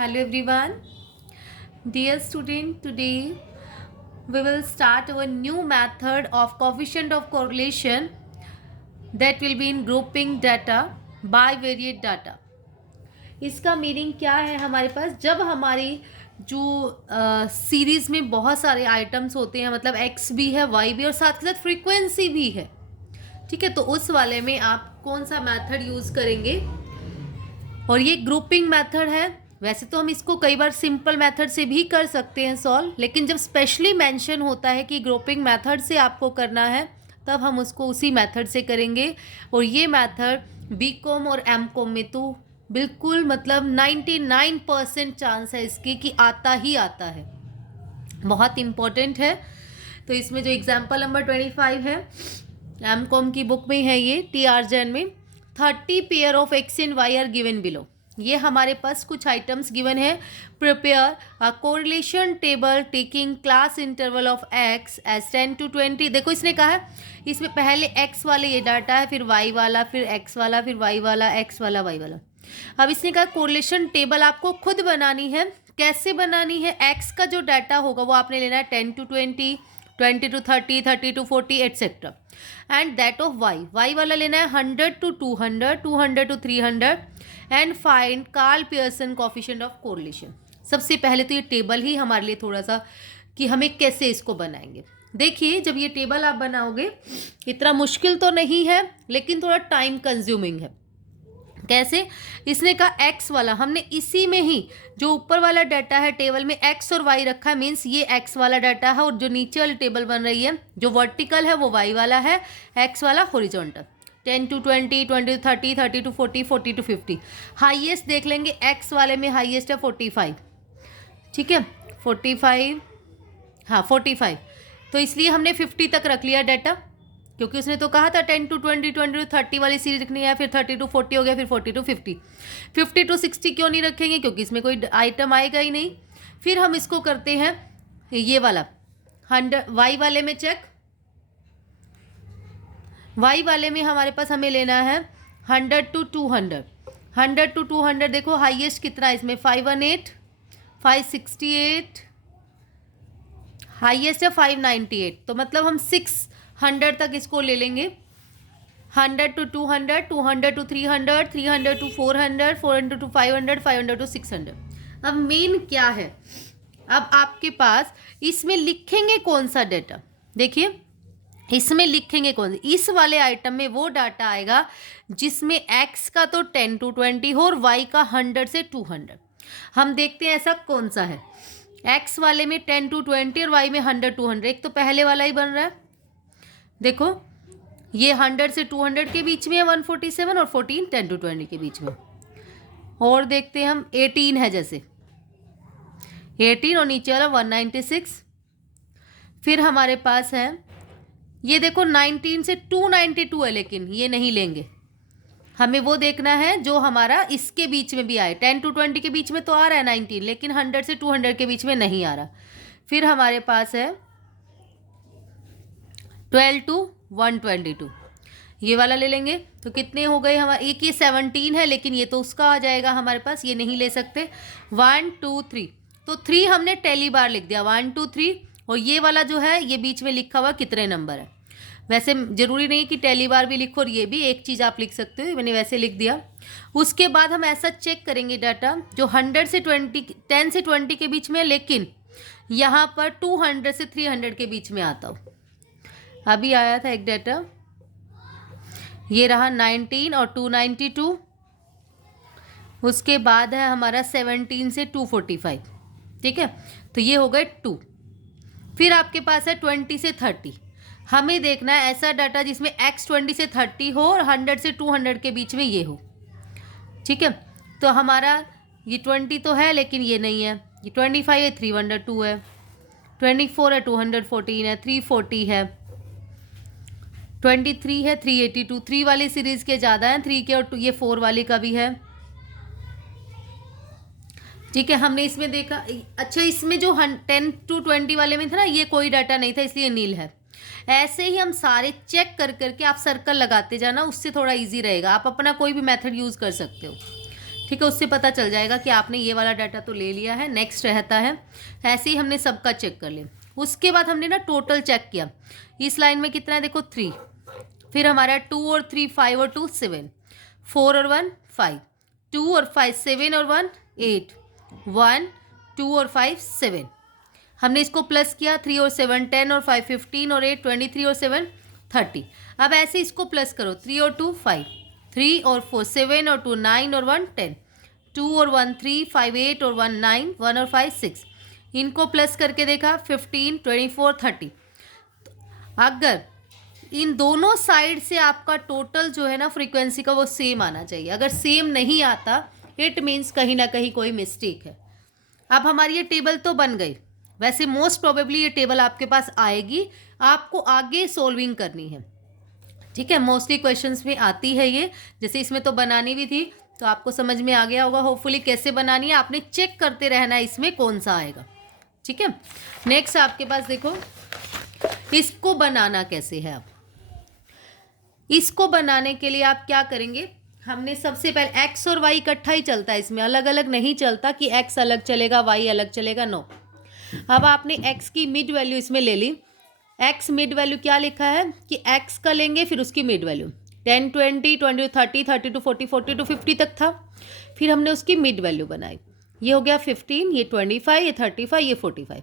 Hello everyone. Dear student, today we will start our new method of coefficient of correlation that will be in grouping data bivariate data. इसका meaning क्या है हमारे पास, जब हमारी जो series में बहुत सारे आइटम्स होते हैं, मतलब एक्स भी है वाई भी और साथ के साथ फ्रीक्वेंसी भी है, ठीक है, तो उस वाले में आप कौन सा मेथड यूज़ करेंगे। और ये ग्रुपिंग मेथड है। वैसे तो हम इसको कई बार सिंपल मेथड से भी कर सकते हैं सॉल्व, लेकिन जब स्पेशली मेंशन होता है कि ग्रुपिंग मेथड से आपको करना है तब हम उसको उसी मेथड से करेंगे। और ये मेथड बीकॉम और एमकॉम में तो बिल्कुल मतलब 99% चांस है इसके कि आता ही आता है, बहुत इम्पोर्टेंट है। तो इसमें जो एग्जाम्पल नंबर 25 है, एमकॉम की बुक में है, ये TR जैन में 30 pair of x and y are given below. ये हमारे पास कुछ आइटम्स गिवन है। Prepare a correlation table taking class interval of x as 10 to 20। देखो इसने कहा है इसमें पहले एक्स वाले ये डाटा है, फिर वाई वाला, फिर एक्स वाला, फिर वाई वाला, एक्स वाला, वाई वाला। अब इसने कहा कोरिलेशन टेबल आपको खुद बनानी है। कैसे बनानी है? एक्स का जो डाटा होगा वो आपने लेना है 10 to 20, 20 to 30, 30 to 40 etcetera. And that of y, y वाला लेना है 100 to 200, 200 to 300 and find Karl Pearson coefficient of correlation. सबसे पहले तो ये टेबल ही हमारे लिए थोड़ा सा कि हमें कैसे इसको बनाएंगे। देखिए जब ये टेबल आप बनाओगे इतना मुश्किल तो नहीं है, लेकिन थोड़ा टाइम कंज्यूमिंग है। कैसे? इसने कहा एक्स वाला हमने इसी में ही जो ऊपर वाला डाटा है टेबल में एक्स और वाई रखा है, मीन्स ये एक्स वाला डाटा है, और जो नीचे वाली टेबल बन रही है जो वर्टिकल है वो वाई वाला है, एक्स वाला horizontal. 10 to 20, 20 to 30, 30 to 40, 40 to 50। Highest देख लेंगे, एक्स वाले में हाईएस्ट है 45, ठीक है 45, हाँ 45। तो इसलिए हमने 50 तक रख लिया डाटा, क्योंकि उसने तो कहा था 10 to 20, 20 to 30 वाली सीरीज रखनी है, फिर 30 to 40 हो गया, फिर 40 to 50। 50 to 60 क्यों नहीं रखेंगे? क्योंकि इसमें कोई आइटम आएगा ही नहीं। फिर हम इसको करते हैं ये वाला 100, वाई वाले में चेक। वाई वाले में हमारे पास हमें लेना है 100 to 200, 100 to 200। देखो हाईएस्ट कितना है इसमें 518, 568, हाईएस्ट है 598। तो मतलब हम 600 तक इसको ले लेंगे। 100 to 200, 200 to 300, 300 to 400, 400 to 500, 500 to 600। अब मेन क्या है, अब आपके पास इसमें लिखेंगे कौन सा डाटा। देखिए इसमें लिखेंगे कौन सा, इस वाले आइटम में वो डाटा आएगा जिसमें एक्स का तो 10 to 20 हो और वाई का 100 से 200। हम देखते हैं ऐसा कौन सा है। एक्स वाले में 10 to 20 और वाई में 100 200। एक तो पहले वाला ही बन रहा है, देखो ये 100 से 200 के बीच में है 147, और 14 10 to 20 के बीच में। और देखते हैं हम 18 है, जैसे 18 और नीचे वाला 196। फिर हमारे पास है ये देखो 19 से 292 है, लेकिन ये नहीं लेंगे, हमें वो देखना है जो हमारा इसके बीच में भी आए। 10 to 20 के बीच में तो आ रहा है 19, लेकिन 100 से 200 के बीच में नहीं आ रहा। फिर हमारे पास है 12 to 122, ये वाला ले लेंगे। तो कितने हो गए हमारे, एक ये 17 है, लेकिन ये तो उसका आ जाएगा हमारे पास, ये नहीं ले सकते। 1 2 3, तो 3 हमने टेली बार लिख दिया 1 2 3। और ये वाला जो है ये बीच में लिखा हुआ कितने नंबर है। वैसे ज़रूरी नहीं कि टेली बार भी लिखो, और ये भी एक चीज़ आप लिख सकते हो, मैंने वैसे लिख दिया। उसके बाद हम ऐसा चेक करेंगे डाटा जो 100 से 20, 10 से 20 के बीच में, लेकिन यहाँ पर 200 से 300 के बीच में आता हो। अभी आया था एक डाटा, ये रहा 19 और 292। उसके बाद है हमारा 17 से 245, ठीक है, तो ये हो गए 2। फिर आपके पास है 20 से 30। हमें देखना है ऐसा डाटा जिसमें एक्स 20 से 30 हो और 100 से 200 के बीच में ये हो, ठीक है। तो हमारा ये 20 तो है, लेकिन ये नहीं है। ये 25 है, 302 है, 24 है, 214 है, 340 है, 23 है, 382। 3 वाली सीरीज़ के ज़्यादा हैं 3 के, और ये 4 वाली का भी है, ठीक है। हमने इसमें देखा, अच्छा इसमें जो 10 to 20 वाले में था ना, ये कोई डाटा नहीं था, इसलिए नील है। ऐसे ही हम सारे चेक कर करके आप सर्कल लगाते जाना, उससे थोड़ा इजी रहेगा। आप अपना कोई भी मेथड यूज़ कर सकते हो, ठीक है, उससे पता चल जाएगा कि आपने ये वाला डाटा तो ले लिया है। नेक्स्ट रहता है, ऐसे ही हमने सबका चेक कर लिया। उसके बाद हमने ना टोटल चेक किया, इस लाइन में कितना है देखो 3, फिर हमारा 2 और 3 5 और 2 7, 4 और 1 5, 2 और 5 7 और 1 8, 1 2 और 5 7। हमने इसको प्लस किया, 3 और 7 10 और 5 15 और 8 23 और 7 30। अब ऐसे इसको प्लस करो, 3 और 2 5, 3 और 4 7 और 2 9 और 1 10, 2 और 1 3 5 8 और 1 9, 1 और 5 6। इनको प्लस करके देखा, 15 24 30। अगर इन दोनों साइड से आपका टोटल जो है ना फ्रीक्वेंसी का वो सेम आना चाहिए। अगर सेम नहीं आता इट मीन्स कहीं ना कहीं कोई मिस्टेक है। अब हमारी ये टेबल तो बन गई, वैसे मोस्ट प्रोबेबली ये टेबल आपके पास आएगी, आपको आगे सोल्विंग करनी है। ठीक है, मोस्टली क्वेश्चंस में आती है ये, जैसे इसमें तो बनानी भी थी, तो आपको समझ में आ गया होगा होपफुली कैसे बनानी है। आपने चेक करते रहना है इसमें कौन सा आएगा। ठीक है, नेक्स्ट आपके पास देखो, इसको बनाना कैसे है। अब इसको बनाने के लिए आप क्या करेंगे, हमने सबसे पहले x और y इकट्ठा ही चलता है, इसमें अलग अलग नहीं चलता कि x अलग चलेगा y अलग चलेगा, नो। अब आपने x की मिड वैल्यू इसमें ले ली। x मिड वैल्यू क्या लिखा है कि x का लेंगे फिर उसकी मिड वैल्यू 10 20 20 30 30 टू 40 40 टू 50 तक था। फिर हमने उसकी मिड वैल्यू बनाई, ये हो गया 15, ये 25, ये 35, ये 45।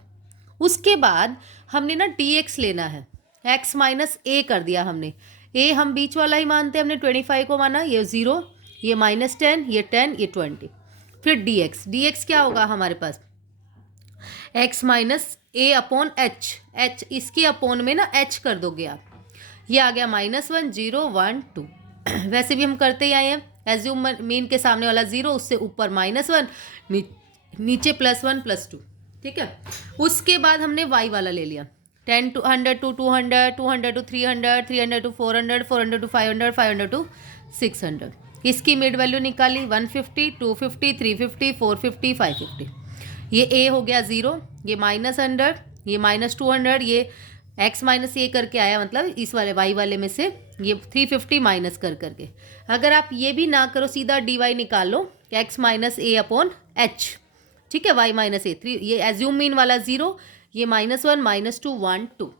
उसके बाद हमने ना dx लेना है, x माइनस a कर दिया हमने, a हम बीच वाला ही मानते हैं, हमने 25 को माना, ये 0, ये -10, ये 10, ये 20। फिर dx क्या होगा हमारे पास, x minus a upon h इसके अपॉन में ना h कर दोगे आप, ये आ गया -1 0 1 2। वैसे भी हम करते ही आए हैं, एज्यूम मीन के सामने वाला 0, उससे ऊपर -1, नीचे +1 +2। ठीक है, उसके बाद हमने y वाला ले लिया, 10 to 100 to 200, 200 to 300, 300 to 400, 400 to 500, 500 to 600। इसकी मिड वैल्यू निकाली, 150, 250, 350, 450, 550। ये a हो गया 0, ये -100, ये -200, ये x माइनस ए करके आया, मतलब इस वाले y वाले में से ये 350 माइनस कर करके। अगर आप ये भी ना करो, सीधा dy निकाल लो, x माइनस ए अपॉन h। ठीक है, y माइनस ए 3, ये एज्यूम मीन वाला 0, ये -1 -2 1 2।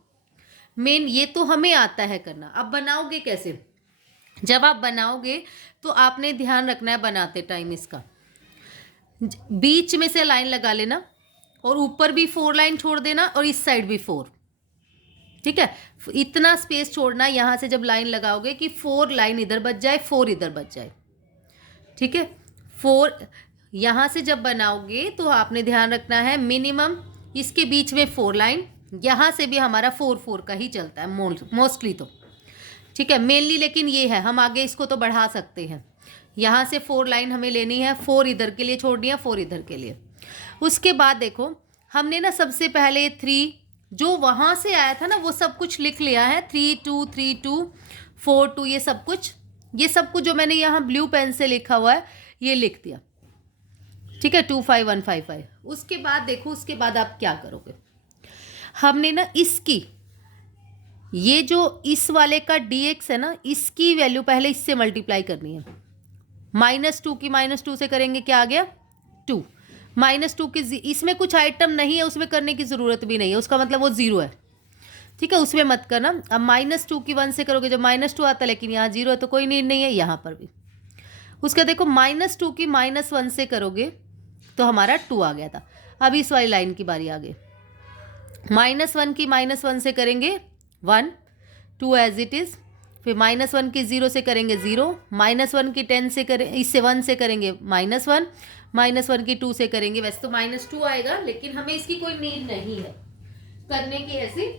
मेन ये तो हमें आता है करना। अब बनाओगे कैसे, जब आप बनाओगे तो आपने ध्यान रखना है बनाते टाइम, इसका बीच में से लाइन लगा लेना और ऊपर भी 4 लाइन छोड़ देना और इस साइड भी 4। ठीक है, इतना स्पेस छोड़ना यहाँ से जब लाइन लगाओगे कि 4 लाइन इधर बच जाए, 4 इधर बच जाए। ठीक है, 4 यहाँ से जब बनाओगे तो आपने ध्यान रखना है मिनिमम इसके बीच में 4 लाइन, यहाँ से भी हमारा 4 4 का ही चलता है मोस्टली तो। ठीक है, मेनली लेकिन ये है, हम आगे इसको तो बढ़ा सकते हैं। यहाँ से 4 लाइन हमें लेनी है, 4 इधर के लिए छोड़नी है, 4 इधर के लिए। उसके बाद देखो हमने ना सबसे पहले 3 जो वहाँ से आया था ना वो सब कुछ लिख लिया है, 3 2 3 2 4 2, ये सब कुछ जो मैंने यहाँ ब्लू पेन से लिखा हुआ है ये लिख दिया। ठीक है, 2 5 1 5 5। उसके बाद देखो, उसके बाद आप क्या करोगे, हमने ना इसकी ये जो इस वाले का dx है ना, इसकी वैल्यू पहले इससे मल्टीप्लाई करनी है। -2 की -2 से करेंगे, क्या आ गया 2। -2 की इसमें कुछ आइटम नहीं है, उसमें करने की ज़रूरत भी नहीं है, उसका मतलब वो 0 है। ठीक है, उसमें मत करना। अब -2 की 1 से करोगे, जब -2 आता है, लेकिन यहाँ 0 है तो कोई नीड नहीं है, यहाँ पर भी। उसका देखो -2 की -1 से करोगे तो हमारा 2 आ गया था। अब इस वाली लाइन की बारी आ गई, -1 की -1 से करेंगे 1 2 एज इट इज़, फिर -1 की 0 से करेंगे 0, -1 की 10 से करें, इससे 1 से करेंगे -1, -1 की 2 से करेंगे। वैसे तो -2 आएगा, लेकिन हमें इसकी कोई नीड नहीं है करने की ऐसी।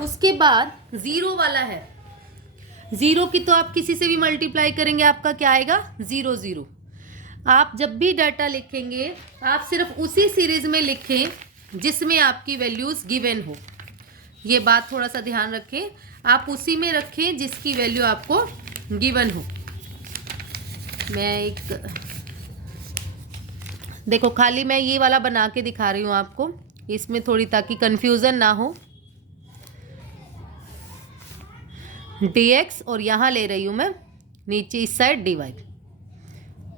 उसके बाद 0 वाला है, 0 की तो आप किसी से भी मल्टीप्लाई करेंगे, आपका क्या आएगा 0 0। आप जब भी डाटा लिखेंगे आप सिर्फ उसी सीरीज में लिखें जिसमें आपकी वैल्यूज़ गिवन हो। ये बात थोड़ा सा ध्यान रखें, आप उसी में रखें जिसकी वैल्यू आपको गिवन हो। मैं एक देखो, खाली मैं ये वाला बना के दिखा रही हूँ आपको, इसमें थोड़ी ताकि कंफ्यूजन ना हो। dx और यहाँ ले रही हूँ मैं नीचे इस साइड dy,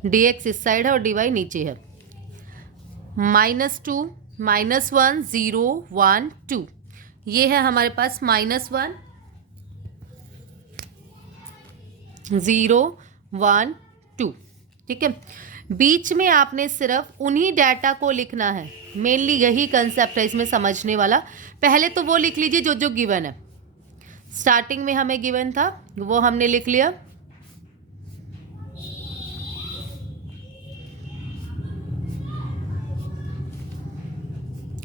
dx इस साइड है और dy नीचे है। -2 -1 0 1 2, ये है हमारे पास -1 0 1 2। ठीक है, बीच में आपने सिर्फ उन्हीं डाटा को लिखना है, मेनली यही कंसेप्ट है इसमें समझने वाला। पहले तो वो लिख लीजिए जो जो गिवन है, स्टार्टिंग में हमें गिवन था वो हमने लिख लिया।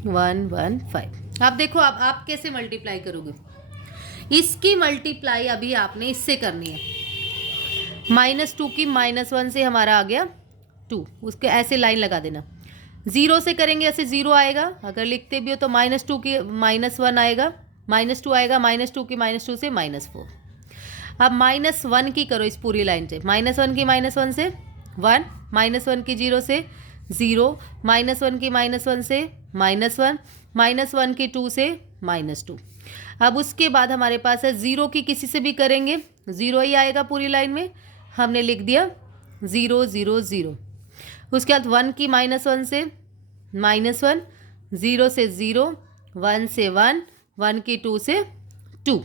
One one five. आप देखो आप कैसे मल्टीप्लाई करोगे, इसकी मल्टीप्लाई अभी आपने इससे करनी है। -2 की -1 से हमारा आ गया 2, उसके ऐसे लाइन लगा देना। 0 से करेंगे ऐसे 0 आएगा, अगर लिखते भी हो तो -2 की -1 आएगा, -2 आएगा, -2 की -2 से -4। अब -1 की करो इस पूरी लाइन से, -1 की -1 से 1, -1 की 0 से 0, -1 की -1 से -1, -1 की 2 से -2। अब उसके बाद हमारे पास है 0 की किसी से भी करेंगे 0 ही आएगा पूरी लाइन में, हमने लिख दिया 0 0 0। उसके बाद 1 की -1 से -1, 0 से 0, 1 से 1, 1 की 2 से 2।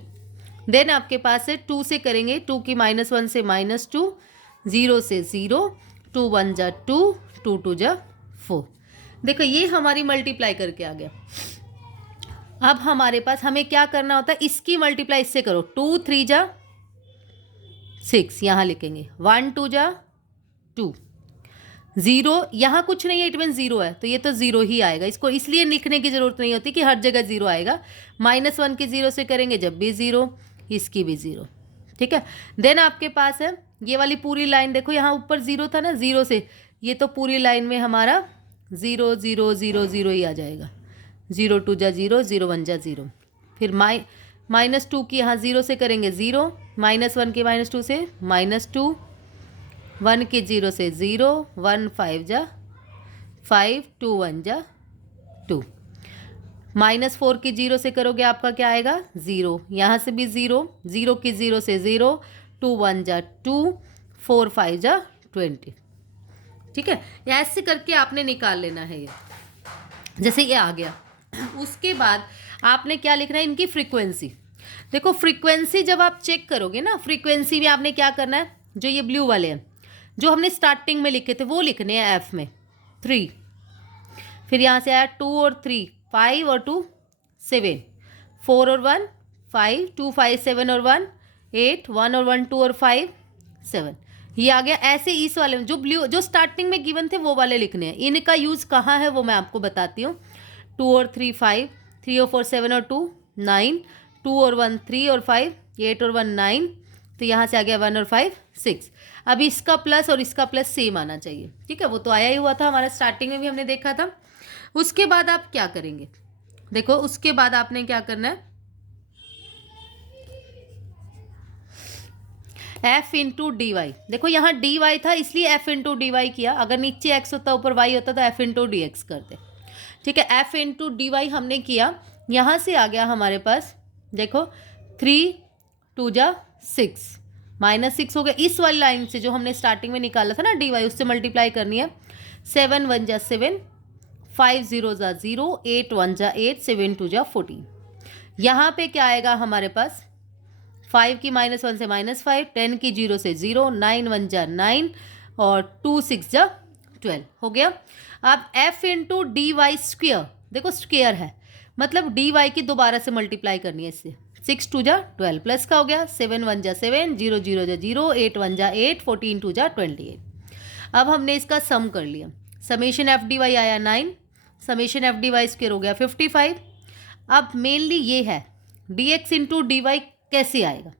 देन आपके पास है 2 से करेंगे, 2 की -1 से -2, 0 से 0, 2 1 जा 2, 2 2 जा 4। देखो ये हमारी मल्टीप्लाई करके आ गया। अब हमारे पास हमें क्या करना होता है, इसकी मल्टीप्लाई इससे करो, 2 3 जा 6, यहाँ लिखेंगे 1 2 जा 2, 0 यहाँ कुछ नहीं है, इट मीन 0 है तो ये तो 0 ही आएगा, इसको इसलिए लिखने की ज़रूरत नहीं होती कि हर जगह 0 आएगा। -1 की 0 से करेंगे जब भी 0, इसकी भी 0। ठीक है, देन आपके पास है ये वाली पूरी लाइन, देखो यहाँ ऊपर 0 था ना, 0 से ये तो पूरी लाइन में हमारा 0 0 0 0 ही आ जाएगा। 0 2 जा 0, 0 1 जा 0। फिर -2 की यहाँ 0 से करेंगे 0, -1 की -2 से -2, 1 की 0 से 0, 1 5 जा 5, 2 1 जा 2। -4 की 0 से करोगे आपका क्या आएगा 0, यहाँ से भी 0, 0 की 0 से 0, 2 1 जा 2, 4 5 जा 20। ठीक है, ऐसे करके आपने निकाल लेना है ये, जैसे ये आ गया। उसके बाद आपने क्या लिखना है, इनकी फ्रीक्वेंसी। देखो फ्रीक्वेंसी जब आप चेक करोगे ना, फ्रीक्वेंसी में आपने क्या करना है, जो ये ब्लू वाले हैं जो हमने स्टार्टिंग में लिखे थे वो लिखने हैं एफ में 3, फिर यहाँ से आया 2 और 3 5 और 2 7, 4 और 1 5, 2 5 7 और 1 8, 1 और 1 2 और 5 7, ये आ गया। ऐसे इस वाले में जो ब्लू जो स्टार्टिंग में गिवन थे वो वाले लिखने हैं। इनका यूज़ कहाँ है वो मैं आपको बताती हूँ। 2 और 3 5, 3 और 4 7 और 2 9, 2 और 1 3 और 5 8 और 1 9, तो यहाँ से आ गया 1 और 5 6। अब इसका प्लस और इसका प्लस सेम आना चाहिए। ठीक है, वो तो आया ही हुआ था हमारा, स्टार्टिंग में भी हमने देखा था। उसके बाद आप क्या करेंगे, देखो उसके बाद आपने क्या करना है, f इंटू डी वाई। देखो यहाँ डी वाई था इसलिए f इंटू डी वाई किया, अगर नीचे x होता ऊपर y होता तो f इंटू डी एक्स करते। ठीक है, f इंटू डी वाई हमने किया, यहाँ से आ गया हमारे पास देखो 3 2 जा 6 -6 हो गया। इस वाली लाइन से जो हमने स्टार्टिंग में निकाला था ना डी वाई, उससे मल्टीप्लाई करनी है। 7 1 जा 7, 5 0 जा 0, 8 1 जा 8, 7 2 जा 14। यहाँ पे क्या आएगा हमारे पास, 5 की -1 से -5, 10 की 0 से 0, 9 1 जा 9 और 2 6 जा 12 हो गया। अब f into D y square, देखो स्क्वेयर है मतलब डी वाई की दोबारा से मल्टीप्लाई करनी है इससे। 6 2 जा 12 प्लस का हो गया, 7 1 जा 7, 0 0 जा 0, 8 1 जा 8, 14 2 जा 28। अब हमने इसका सम कर लिया, समेशन एफ डी वाई आया 9, summation F D y square हो गया 55। अब मेनली ये है d x into D Y कैसे आएगा।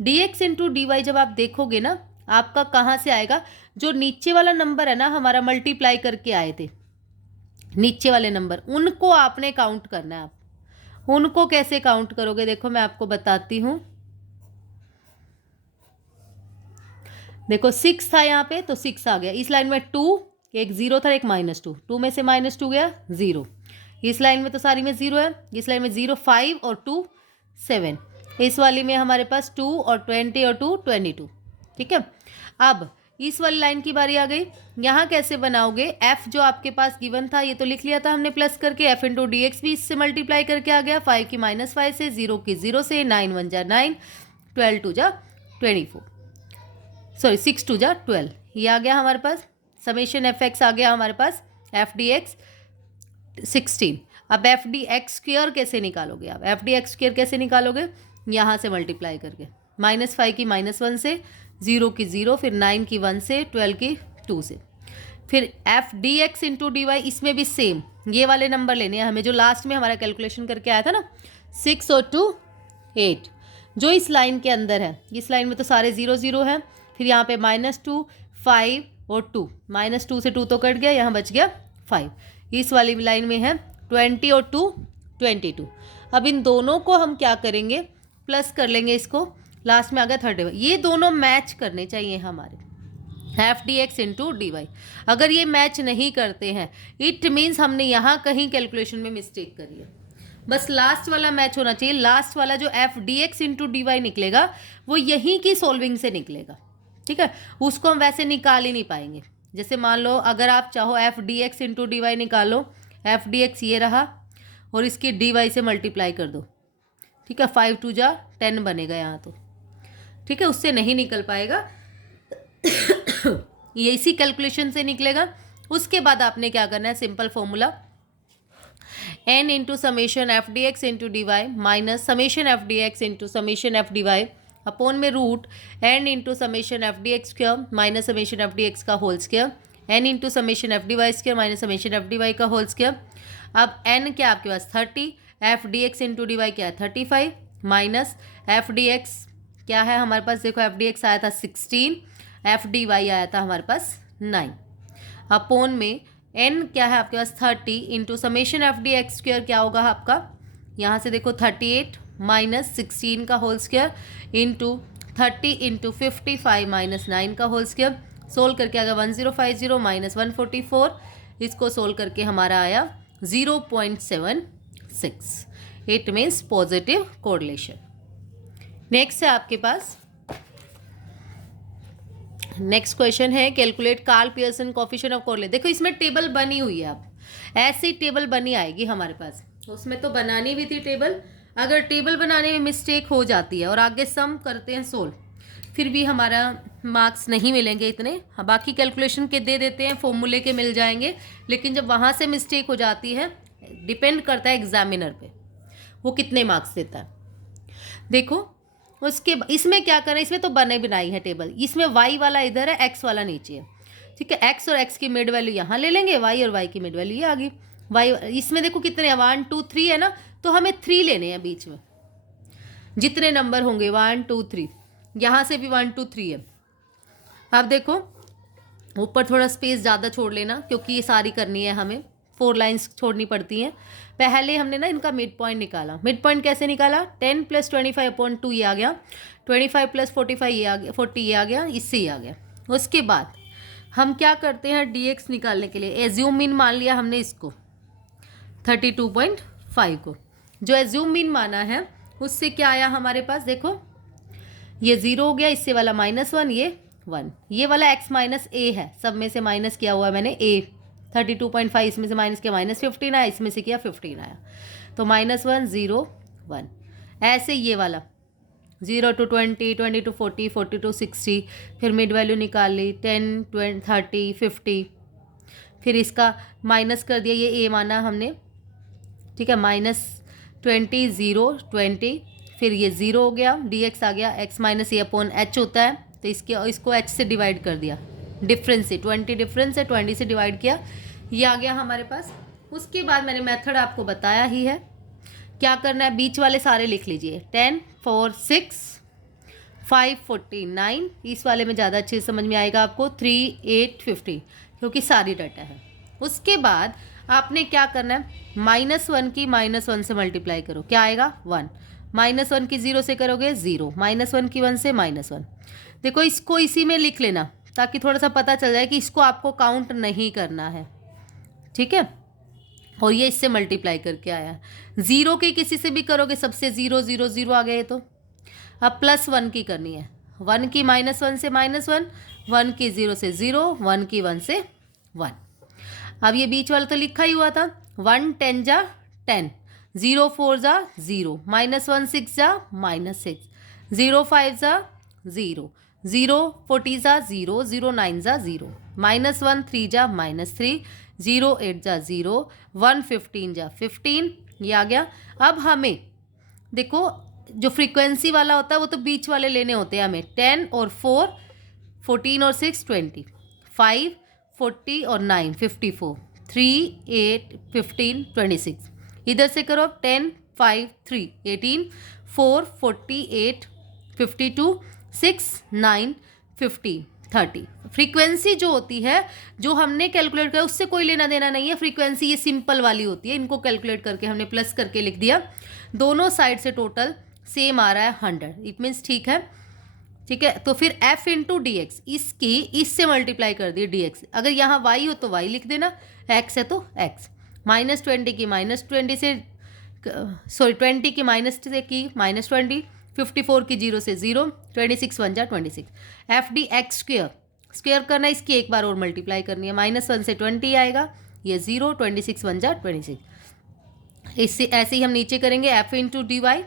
D x into D y जब आप देखोगे ना, आपका कहाँ से आएगा, जो नीचे वाला नंबर है ना हमारा मल्टीप्लाई करके आए थे, नीचे वाले नंबर उनको आपने काउंट करना है। आप उनको कैसे काउंट करोगे, देखो मैं आपको बताती हूँ। देखो 6 था यहाँ पे तो 6 आ गया, इस लाइन में 2, एक 0 था एक -2, 2 में से -2 गया 0, इस लाइन में तो सारी में 0 है, इस लाइन में 0 5 और 2 7, इस वाली में हमारे पास 2 और 20 और 2 22। ठीक है, अब इस वाली लाइन की बारी आ गई। यहाँ कैसे बनाओगे, एफ जो आपके पास गिवन था ये तो लिख लिया था हमने प्लस करके, एफ इंटू डी एक्स भी इससे मल्टीप्लाई करके आ गया, 5 की -5 से, 0 की 0 से, 9 1 जा 9, 12 2 जा 24, सॉरी 6 2 जा 12, ये आ गया हमारे पास। समेशन एफ एक्स आ गया हमारे पास, एफ डी एक्स 16। अब एफ डी एक्स स्क्वेयर कैसे निकालोगे आप, एफ डी एक्स स्क्वेयर कैसे निकालोगे, यहाँ से मल्टीप्लाई करके, -5 की -1 से, 0 की 0, फिर 9 की 1 से, 12 की 2 से, फिर F D x into D y, इसमें भी सेम ये वाले नंबर लेने हैं हमें जो लास्ट में हमारा कैलकुलेशन करके आया था ना, 6 और 2 8, जो इस लाइन के अंदर है। इस लाइन में तो सारे 0 0 हैं, फिर यहाँ पे -2 5 और 2, -2 से 2 तो कट गया, यहाँ बच गया 5। इस वाली लाइन में है 20 और 2 22। अब इन दोनों को हम क्या करेंगे, प्लस कर लेंगे, इसको लास्ट में आ गया 30। ये दोनों मैच करने चाहिए हमारे, f D x into D y. अगर ये मैच नहीं करते हैं इट मीन्स हमने यहाँ कहीं कैलकुलेशन में मिस्टेक करी है। बस लास्ट वाला मैच होना चाहिए, लास्ट वाला जो f D x into D y निकलेगा वो यहीं की सॉल्विंग से निकलेगा, ठीक है, उसको हम वैसे निकाल ही नहीं पाएंगे। जैसे मान लो अगर आप चाहो f D x into D y निकालो, एफ डी एक्स ये रहा और इसकी डी वाई से मल्टीप्लाई कर दो, ठीक है, 5 2 जा 10 बनेगा यहाँ तो, ठीक है, उससे नहीं निकल पाएगा ये इसी कैलकुलेशन से निकलेगा। उसके बाद आपने क्या करना है, simple formula n into summation F D x into D Y minus summation F D x into summation F D Y upon में root n into summation F D x square minus summation F D X का whole square, n into summation F D Y square minus summation F D Y का whole square. अब n क्या आपके पास 30, F D x into D Y क्या है 35, minus F D x क्या है हमारे पास, देखो एफ डी एक्स आया था 16, एफ डी वाई आया था हमारे पास 9, अपॉन में n क्या है आपके पास 30 into summation F D x square क्या होगा आपका, यहाँ से देखो 38 माइनस 16 का whole square into 30 into 55 minus 9 का होल स्क्वायर, सोल्व करके आ गया 1050 माइनस 144, इसको सोल्व करके हमारा आया 0.76, it means positive correlation. Next है आपके पास, नेक्स्ट क्वेश्चन है calculate Karl Pearson coefficient of correlation. देखो इसमें टेबल बनी हुई है, अब ऐसी टेबल बनी आएगी हमारे पास, उसमें तो बनानी भी थी टेबल। अगर टेबल बनाने में मिस्टेक हो जाती है और आगे सम करते हैं सोल्व, फिर भी हमारा मार्क्स नहीं मिलेंगे इतने, हाँ बाकी कैलकुलेशन के दे देते हैं, फॉर्मूले के मिल जाएंगे, लेकिन जब वहाँ से मिस्टेक हो जाती है डिपेंड करता है एग्जामिनर पे वो कितने मार्क्स देता है। देखो उसके इसमें क्या करें, इसमें तो बने बनाई है टेबल, इसमें y वाला इधर है, x वाला नीचे है, ठीक है, x और x की मिड वैल्यू यहाँ ले लेंगे, y और y की मिड वैल्यू ये आ गई। y इसमें देखो कितने हैं 1 2 3 है ना, तो हमें 3 लेने हैं बीच में, जितने नंबर होंगे 1 2 3, यहाँ से भी 1 2 3 है। अब देखो ऊपर थोड़ा स्पेस ज़्यादा छोड़ लेना क्योंकि ये सारी करनी है हमें, 4 लाइन्स छोड़नी पड़ती हैं। पहले हमने ना इनका मिड पॉइंट निकाला, मिड पॉइंट कैसे निकाला, 10 + 25/2 ये आ गया, 25 + 45 ये आ गया, 40 ये आ गया, इससे ही आ गया। उसके बाद हम क्या करते हैं dx निकालने के लिए, एज्यूम मीन मान लिया हमने इसको 32.5 को, जो एज्यूम मीन माना है उससे क्या आया हमारे पास, देखो ये 0 हो गया, इससे वाला -1 ये 1, ये वाला x - a है, सब में से माइनस किया हुआ है मैंने a, 32.5 इसमें से माइनस किया -15 आया, इसमें से किया 15 आया, तो -1 0 1, ऐसे ये वाला 0 to 20 20 to 40 40 to 60, फिर मिड वैल्यू निकाल ली 10 20 30 50, फिर इसका माइनस कर दिया, ये a माना हमने, ठीक है, -20 0 20, फिर ये 0 हो गया, dx आ गया, x - a/h होता है, तो इसको h से डिवाइड कर दिया, डिफरेंस से 20 डिफरेंस है 20 से डिवाइड किया, ये आ गया हमारे पास। उसके बाद मैंने मेथड आपको बताया ही है, क्या करना है, बीच वाले सारे लिख लीजिए, 10 4 6 5 49, इस वाले में ज़्यादा अच्छे से समझ में आएगा आपको, 3 8 50 क्योंकि सारी डाटा है। उसके बाद आपने क्या करना है, -1 की -1 से मल्टीप्लाई करो, क्या आएगा 1, -1 की 0 से करोगे 0, -1 की 1 से -1। देखो इसको इसी में लिख लेना ताकि थोड़ा सा पता चल जाए कि इसको आपको काउंट नहीं करना है, ठीक है, और ये इससे मल्टीप्लाई करके आया, 0 के किसी से भी करोगे सबसे 0 0 0 आ गए, तो अब +1 की करनी है, 1 की -1 से -1, 1 की 0 से 0, 1 की 1 से 1। अब ये बीच वाला तो लिखा ही हुआ था, 1 10 जा 10, 0 4 जा 0, -1 6 जा -6, 0 5 जा 0, 0 40 जा 0, 0 9 जा 0, -1 3 जा -3, 0 8 जा 0, 1 15 जा 15, ये आ गया। अब हमें देखो जो फ्रीक्वेंसी वाला होता है वो तो बीच वाले लेने होते हैं हमें, 10 और 4 14 और 6 20, 5 40 और 9 54, 3 8 15 26। इधर से करो 10 5 3 18, 4 48 52, 6 9 50 30। फ्रीक्वेंसी जो होती है जो हमने कैलकुलेट किया उससे कोई लेना देना नहीं है, फ्रीक्वेंसी ये सिंपल वाली होती है, इनको कैलकुलेट करके हमने प्लस करके लिख दिया। दोनों साइड से टोटल सेम आ रहा है 100, इट मीन्स ठीक है। ठीक है, तो फिर f इंटू डी एक्स, इसकी इससे मल्टीप्लाई कर दी dx। अगर यहाँ y हो तो y लिख देना, x है तो x। -20 की -20 से सॉरी 20 की माइनस से की -20, 54 की 0 से 0, 26 1 जा 26। एफ डी एक्स स्क्वेयर करना, इसकी एक बार और मल्टीप्लाई करनी है, -1 से 20 आएगा, ये 0, 26 1 जा 26। इससे ऐसे ही हम नीचे करेंगे, f into D y,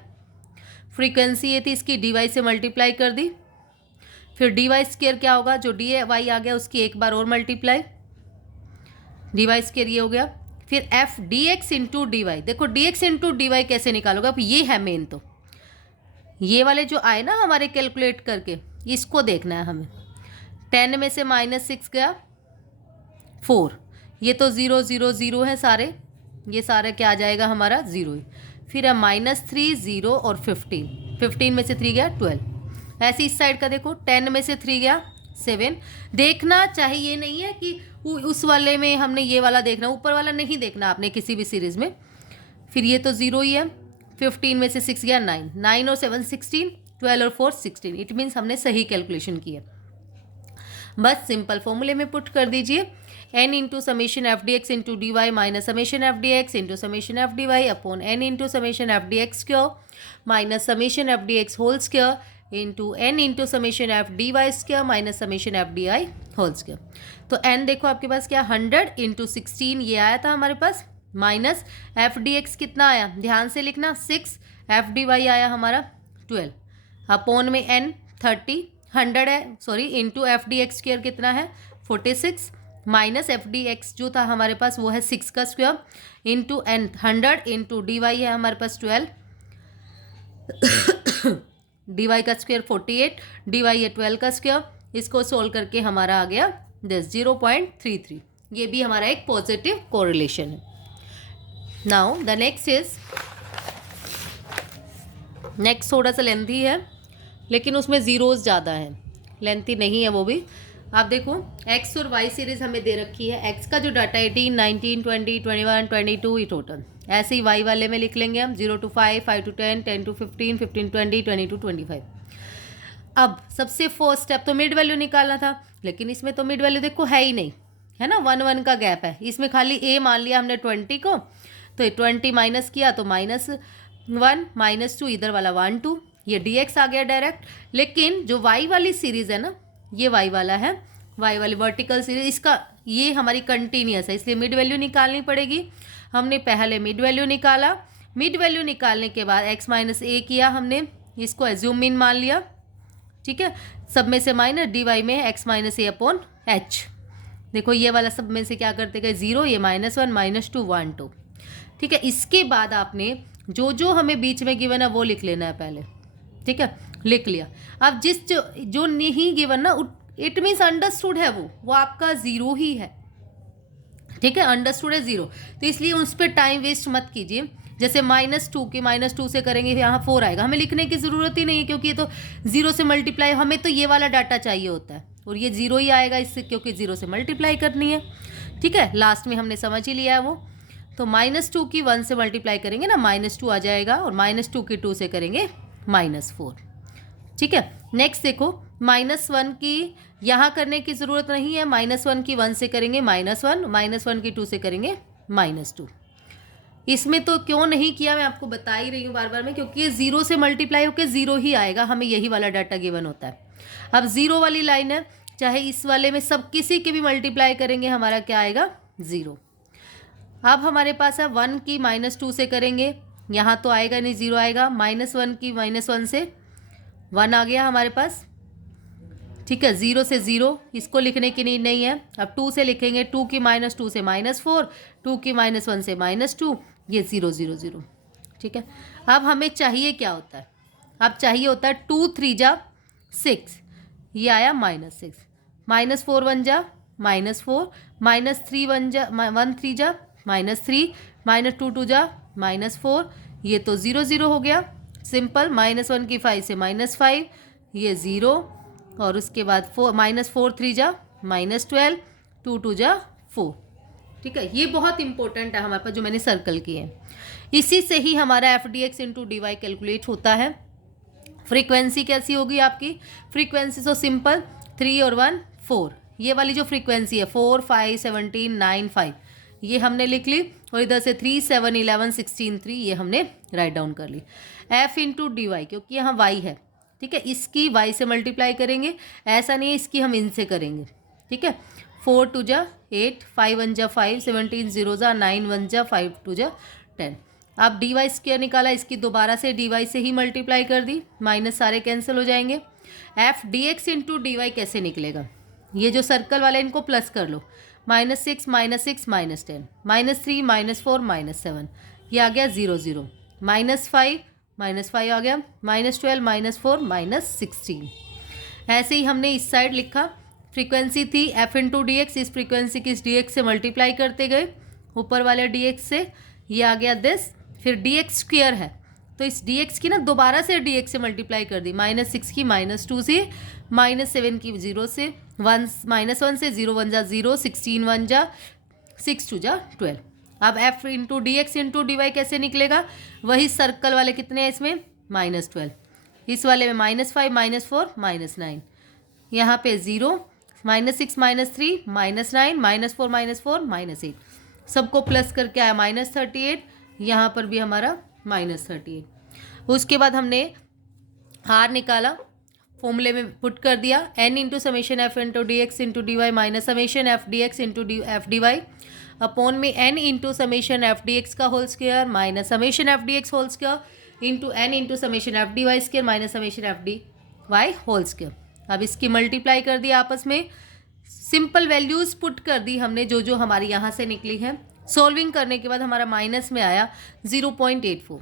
frequency ये थी, इसकी डी वाई से मल्टीप्लाई कर दी। फिर डी वाई स्क्वेयर क्या होगा, जो डी वाई आ गया उसकी एक बार और मल्टीप्लाई, डी वाई स्क्वेयर ये हो गया। फिर F D x into D Y, देखो D x into D Y कैसे निकालोगे, अब ये है मेन, तो ये वाले जो आए ना हमारे कैलकुलेट करके, इसको देखना है हमें। 10 में से -6 गया 4, ये तो 0 0 0 है सारे, ये सारा क्या आ जाएगा हमारा 0 ही। फिर है -3 0 और 15, 15 में से 3 गया 12। ऐसे इस साइड का देखो, 10 में से 3 गया 7। देखना चाहिए, नहीं है कि उस वाले में हमने ये वाला देखना, ऊपर वाला नहीं देखना आपने किसी भी सीरीज़ में। फिर ये तो 0 ही है, 15 में से 6 गया 9, 9 और 7 16, 12 और 4 16, इट मीन्स हमने सही कैलकुलेशन की है। बस सिंपल फॉर्मूले में पुट कर दीजिए, n into summation F D x into D Y minus summation F D x into summation F D Y upon n into summation F D x square minus summation F D x whole square into n into summation F D Y square minus summation F d i whole square. तो n देखो आपके पास क्या, 100 into 16 ये आया था हमारे पास, minus F D x कितना आया, ध्यान से लिखना 6, एफ डी वाई आया हमारा 12, अपॉन में n 30 100 है, sorry into F D x square कितना है 46, माइनस एफ डी एक्स जो था हमारे पास वो है 6 का square, into n 100 into D y है हमारे पास 12, डी वाई का स्क्वायर 48, डी वाई है 12 का स्क्वायर, इसको सोल्व करके हमारा आ गया 0.33। ये भी हमारा एक पॉजिटिव कोरिलेशन है। नाउ द नेक्स्ट थोड़ा सा लेंथी है, लेकिन उसमें ज़ीरोज़ ज़्यादा है, लेंथी नहीं है वो भी। आप देखो x और y सीरीज़ हमें दे रखी है, x का जो डाटा 18 19 20 21 22 ये टोटल, ऐसे ही y वाले में लिख लेंगे हम 0 to 5 5 to 10 10 to 15 15 20 20 to 25। अब सबसे फर्स्ट स्टेप तो मिड वैल्यू निकालना था, लेकिन इसमें तो मिड वैल्यू देखो है ही नहीं, है ना, 1 1 का गैप है, इसमें खाली a मान लिया हमने 20 को, तो 20 माइनस किया तो -1 -2, इधर वाला 1 2, ये dx आ गया डायरेक्ट। लेकिन जो y वाली सीरीज़ है ना, ये y वाला है, y वाली वर्टिकल सीरीज, इसका ये हमारी कंटिन्यूस है, इसलिए मिड वैल्यू निकालनी पड़ेगी। हमने पहले मिड वैल्यू निकाला, मिड वैल्यू निकालने के बाद x माइनस a किया हमने, इसको एज्यूम मीन मान लिया, ठीक है, सब में से माइनस dy में x minus a upon h। देखो ये वाला सब में से क्या करते गए 0, ये -1 -2 1 2, ठीक है। इसके बाद आपने जो जो हमें बीच में गिवन है वो लिख लेना है पहले, ठीक है, लिख लिया। अब जो नहीं गिवन ना, इट मीन्स अंडरस्टूड है, वो आपका 0 ही है, ठीक है, अंडरस्टूड है 0, तो इसलिए उस पर टाइम वेस्ट मत कीजिए। जैसे -2 की -2 से करेंगे, यहाँ 4 आएगा, हमें लिखने की ज़रूरत ही नहीं है, क्योंकि ये तो 0 से मल्टीप्लाई, हमें तो ये वाला डाटा चाहिए होता है, और ये 0 ही आएगा इससे, क्योंकि 0 से मल्टीप्लाई करनी है, ठीक है। लास्ट में हमने समझ ही लिया है वो, तो -2 की 1 से मल्टीप्लाई करेंगे ना, -2 आ जाएगा, और -2 की 2 से करेंगे -4, ठीक है। नेक्स्ट देखो, -1 की यहाँ करने की ज़रूरत नहीं है, -1 की 1 से करेंगे -1, -1 की 2 से करेंगे -2, इसमें तो क्यों नहीं किया मैं आपको बता ही रही हूँ बार बार में, क्योंकि ये 0 से मल्टीप्लाई होकर 0 ही आएगा, हमें यही वाला डाटा गिवन होता है। अब 0 वाली लाइन है, चाहे इस वाले में सब किसी के भी मल्टीप्लाई करेंगे हमारा क्या आएगा 0। अब हमारे पास है 1 की -2 से करेंगे, यहाँ तो आएगा नहीं, 0 आएगा। -1 की -1 से 1 आ गया हमारे पास, ठीक है। 0 से 0 इसको लिखने की नीड नहीं है। अब 2 से लिखेंगे, 2 की -2 से -4, 2 की -1 से -2, ये 0 0 0, ठीक है। अब हमें चाहिए क्या होता है, अब चाहिए होता है 2 3 जा 6, ये आया -6, -4 1 जा -4, -3 1 जा 1 3 जा -3, -2 2 जा -4, ये तो 0 0 हो गया सिंपल। -1 की 5 से -5, ये 0, और उसके बाद -4 3 जा -12, 2 2 जा 4, ठीक है। ये बहुत इंपॉर्टेंट है हमारे पास जो मैंने सर्कल किए हैं, इसी से ही हमारा f D x into D y calculate होता है। फ्रीक्वेंसी कैसी होगी आपकी, फ्रीक्वेंसी सो सिंपल, 3 और 1 4, ये वाली जो फ्रीक्वेंसी है 4 5 17 9 5, ये हमने लिख ली, और इधर से 3 7 11 16 3, ये हमने राइट डाउन कर ली। एफ इंटू डी वाई, क्योंकि यहाँ वाई है, ठीक है, इसकी वाई से मल्टीप्लाई करेंगे, ऐसा नहीं है इसकी हम इनसे करेंगे, ठीक है। 4 2 जा 8, 5 1 जा 5, 17 0 जा 9 1 जा 5 2 जा 10। अब डी वाई स्क्वायर निकाला, इसकी दोबारा से डी वाई से ही मल्टीप्लाई कर दी, माइनस सारे कैंसिल हो जाएंगे। F D x into D Y कैसे निकलेगा, ये जो सर्कल वाले इनको प्लस कर लो, -6 -6 -10, -3 -4 -7, ये आ गया 0 0, -5 आ गया, -12 -4 -16। ऐसे ही हमने इस साइड लिखा, फ्रीक्वेंसी थी एफ इंटू डी एक्स, इस फ्रीक्वेंसी की इस डी एक्स से मल्टीप्लाई करते गए ऊपर वाले डी एक्स से, ये आ गया दिस। फिर डी एक्स स्क्वेयर है तो इस डी एक्स की ना दोबारा से डी एक्स से मल्टीप्लाई कर दी, -6 की -2 से, -7 की 0 से, -1 से, 0 1 जा 0, 16 1 जा 6 2 जा 12। अब f into D x into D Y कैसे निकलेगा, वही सर्कल वाले कितने हैं इसमें -12, इस वाले में -5 -4 -9, यहाँ पे 0, -6 -3 -9 -4 -8, सबको प्लस करके आया -38, यहाँ पर भी हमारा -38। उसके बाद हमने r निकाला, फॉर्मूले में पुट कर दिया, n into summation F into D x into D Y minus summation F D x into F D Y upon में n into summation F D X का whole square minus summation F D x whole square into n into summation F D Y square minus summation F D Y whole square. अब इसकी multiply कर दी आपस में, simple values put कर दी हमने जो जो हमारी यहाँ से निकली है। सॉल्विंग करने के बाद हमारा माइनस में आया 0.84,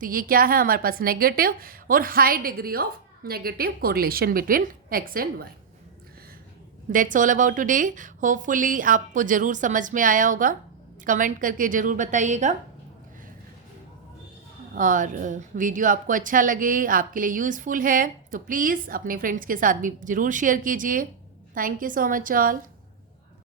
तो ये क्या है हमारे पास नेगेटिव और high degree of negative correlation between x and y. That's all about today. Hopefully आपको ज़रूर समझ में आया होगा, कमेंट करके ज़रूर बताइएगा, और वीडियो आपको अच्छा लगे, आपके लिए यूज़फुल है तो प्लीज़ अपने फ्रेंड्स के साथ भी ज़रूर शेयर कीजिए। Thank you so much all.